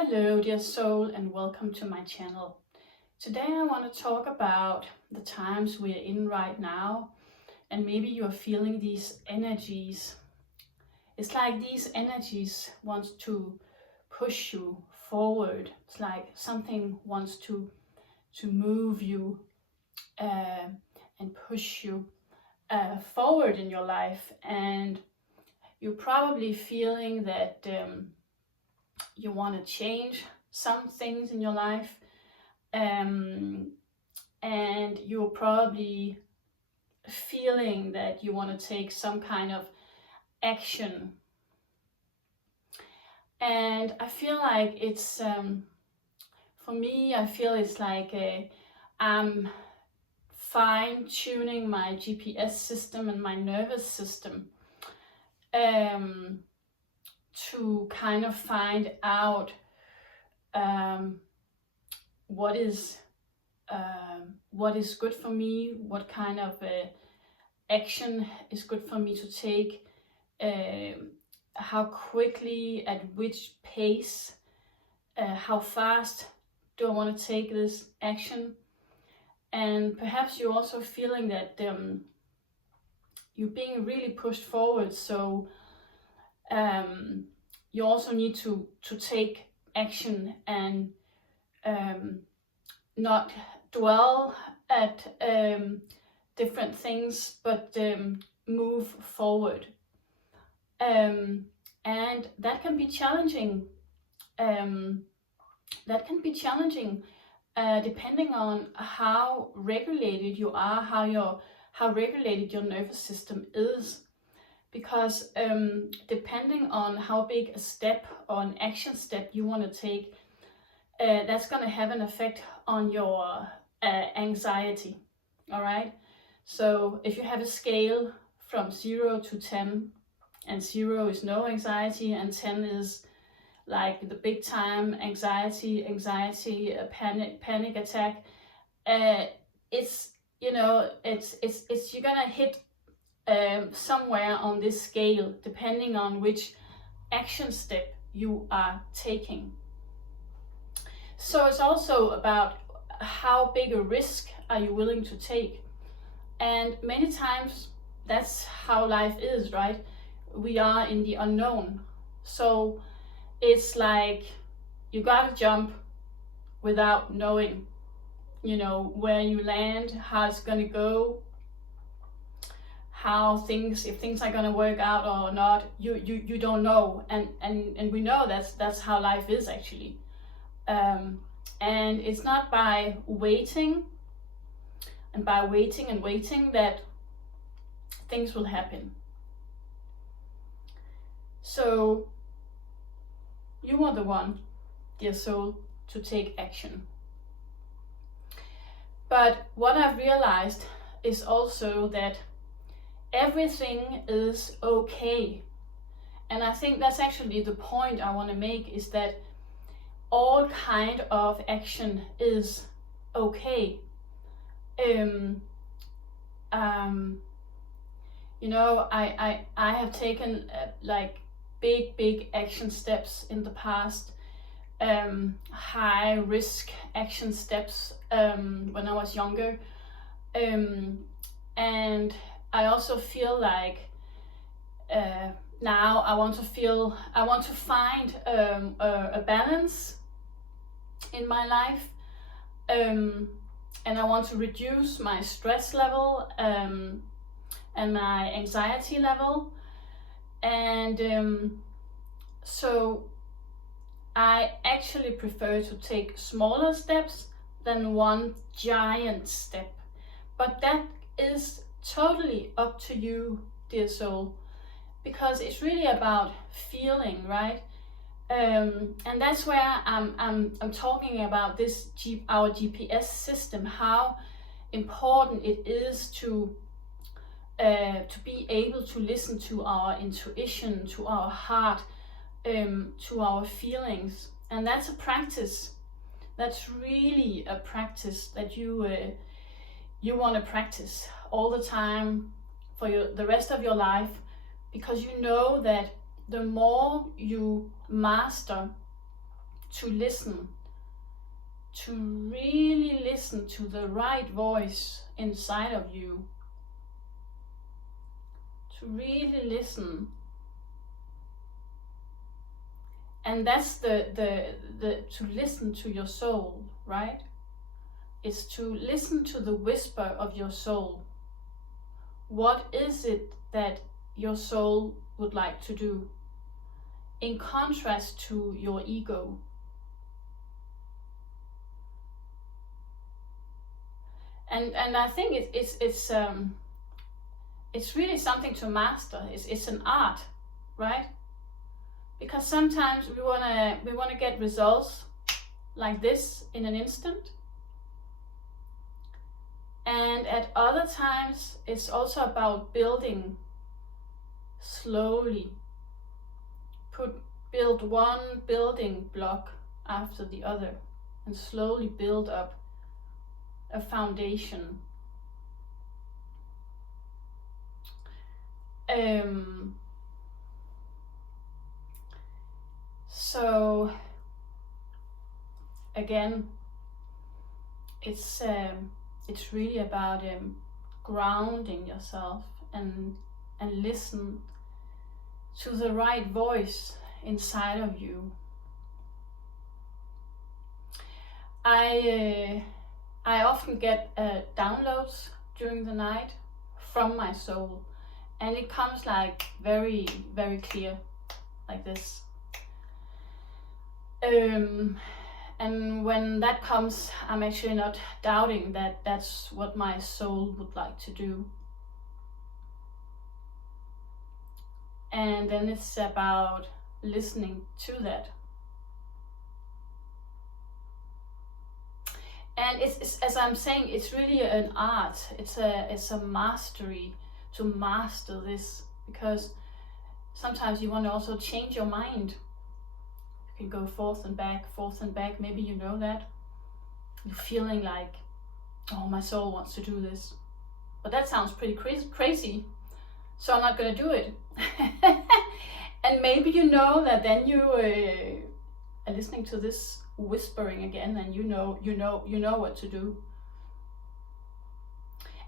Hello, dear soul, and welcome to my channel. Today I want to talk about the times we're in right now, and maybe you're feeling these energies. It's like these energies want to push you forward. It's like something wants to move you and push you forward in your life, and you're probably feeling that you want to change some things in your life, and you're probably feeling that you want to take some kind of action. And I feel like it's for me, I feel it's like I'm fine tuning my GPS system and my nervous system to kind of find out what is good for me, what kind of action is good for me to take, how quickly, at which pace, how fast do I want to take this action. And perhaps you're also feeling that you're being really pushed forward, so you also need to take action and not dwell at different things, but move forward. And that can be challenging. Depending on how regulated you are, how regulated your nervous system is. Because depending on how big a step or an action step you want to take, that's going to have an effect on your anxiety. All right. So if you have a scale from 0 to 10, and 0 is no anxiety, and 10 is like the big time anxiety, a panic attack, it's you're gonna hit somewhere on this scale, depending on which action step you are taking. So it's also about how big a risk are you willing to take. And many times that's how life is, right? We are in the unknown. So it's like you gotta jump without knowing, where you land, how it's gonna go, if things are gonna work out or not. You don't know, and we know that's how life is actually. And it's not by waiting that things will happen. So you are the one, dear soul, to take action. But what I've realized is also that everything is okay. And I think that's actually the point I want to make, is that all kind of action is okay. I have taken like big action steps in the past, high risk action steps when I was younger, and I also feel like now I want to find a balance in my life, and I want to reduce my stress level and my anxiety level. And so I actually prefer to take smaller steps than one giant step. But that is totally up to you, dear soul, because it's really about feeling, right? And that's where I'm talking about this our GPS system, how important it is to be able to listen to our intuition, to our heart, to our feelings. And that's a practice. That's really a practice that you want to practice all the time for the rest of your life, because you know that the more you master to listen, to really listen to the right voice inside of you, to really listen. And that's the to listen to your soul, right? Is to listen to the whisper of your soul. What is it that your soul would like to do? In contrast to your ego. And I think it's really something to master. It's an art, right? Because sometimes we wanna get results like this in an instant. And at other times it's also about building slowly. Build one building block after the other and slowly build up a foundation. So again, it's really about grounding yourself and listen to the right voice inside of you. I often get downloads during the night from my soul, and it comes like very, very clear, like this. And when that comes, I'm actually not doubting that that's what my soul would like to do. And then it's about listening to that. And it's as I'm saying, it's really an art. It's a mastery to master this, because sometimes you want to also change your mind. You can go forth and back. Maybe you know that. You're feeling like, oh, my soul wants to do this. But that sounds pretty crazy. So I'm not going to do it. And maybe you know that then you are listening to this whispering again, and you know what to do.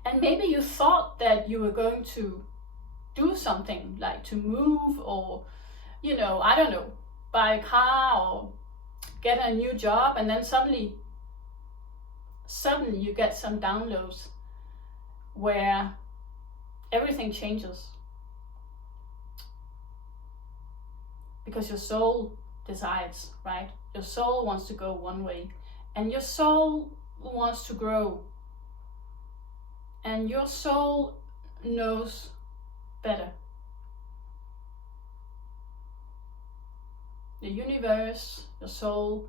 And maybe you thought that you were going to do something, like to move, or I don't know, buy a car or get a new job, and then suddenly you get some downloads where everything changes. Because your soul decides, right? Your soul wants to go one way, and your soul wants to grow. And your soul knows better. The universe, your soul,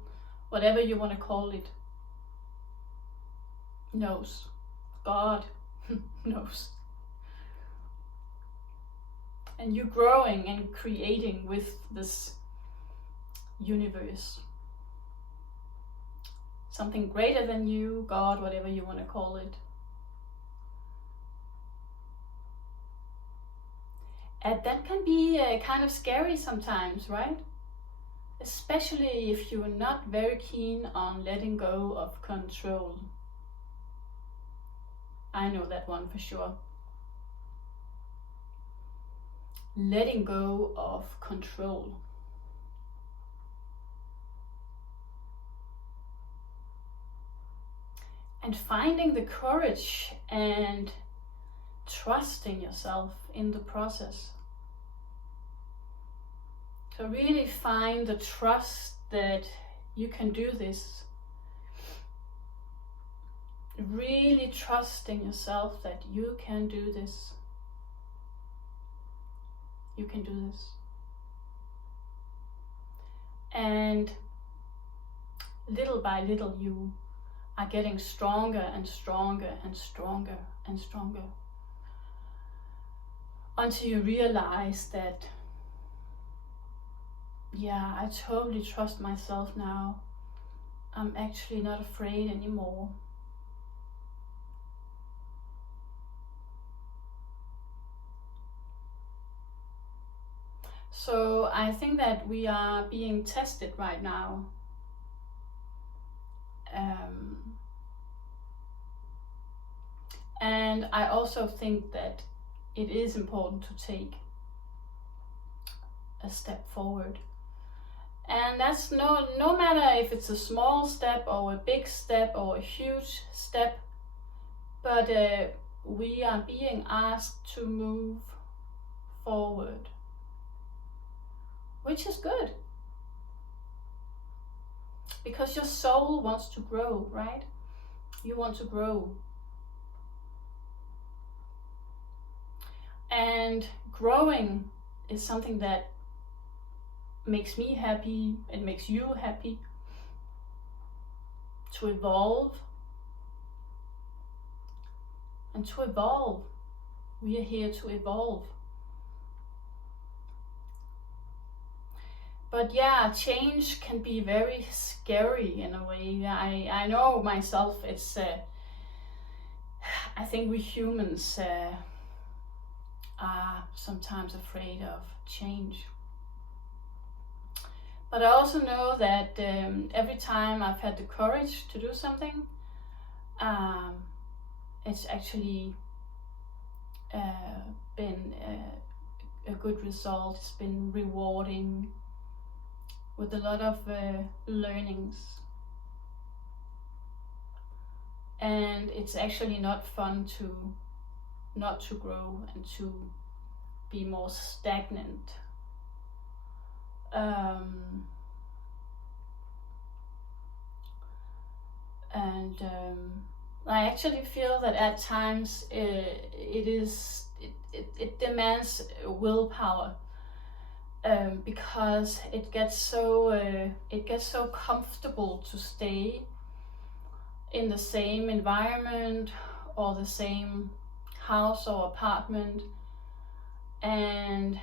whatever you want to call it, knows. God knows. And you're growing and creating with this universe. Something greater than you, God, whatever you want to call it. And that can be kind of scary sometimes, right? Especially if you're not very keen on letting go of control. I know that one for sure. Letting go of control. And finding the courage and trusting yourself in the process. So really find the trust that you can do this. Really trusting yourself that you can do this. You can do this. And little by little you are getting stronger and stronger and stronger and stronger, until you realize that, yeah, I totally trust myself now. I'm actually not afraid anymore. So I think that we are being tested right now I also think that it is important to take a step forward. And that's no matter if it's a small step or a big step or a huge step, but we are being asked to move forward, which is good. Because your soul wants to grow, right? You want to grow. And growing is something that makes me happy, it makes you happy. To evolve. And to evolve, we are here to evolve. But yeah, change can be very scary in a way. I know myself, it's, I think we humans are sometimes afraid of change. But I also know that every time I've had the courage to do something, it's actually been a good result. It's been rewarding, with a lot of learnings. And it's actually not fun to not to grow and to be more stagnant. I actually feel that at times it demands willpower, because it gets so comfortable to stay in the same environment or the same house or apartment, and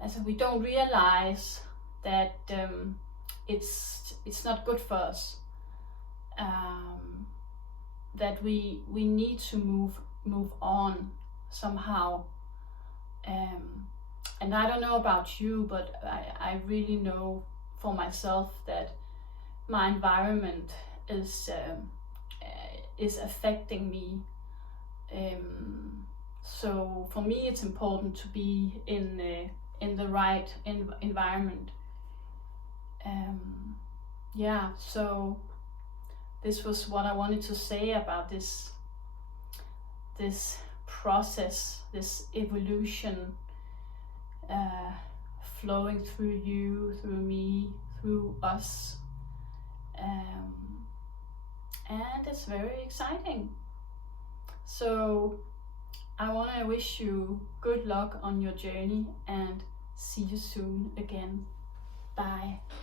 as we don't realize that it's not good for us, that we need to move on somehow. And I don't know about you, but I really know for myself that my environment is affecting me. So for me, it's important to be in the right environment. Yeah, so this was what I wanted to say about this process, this evolution, flowing through you, through me, through us, and it's very exciting. So I want to wish you good luck on your journey and see you soon again. Bye.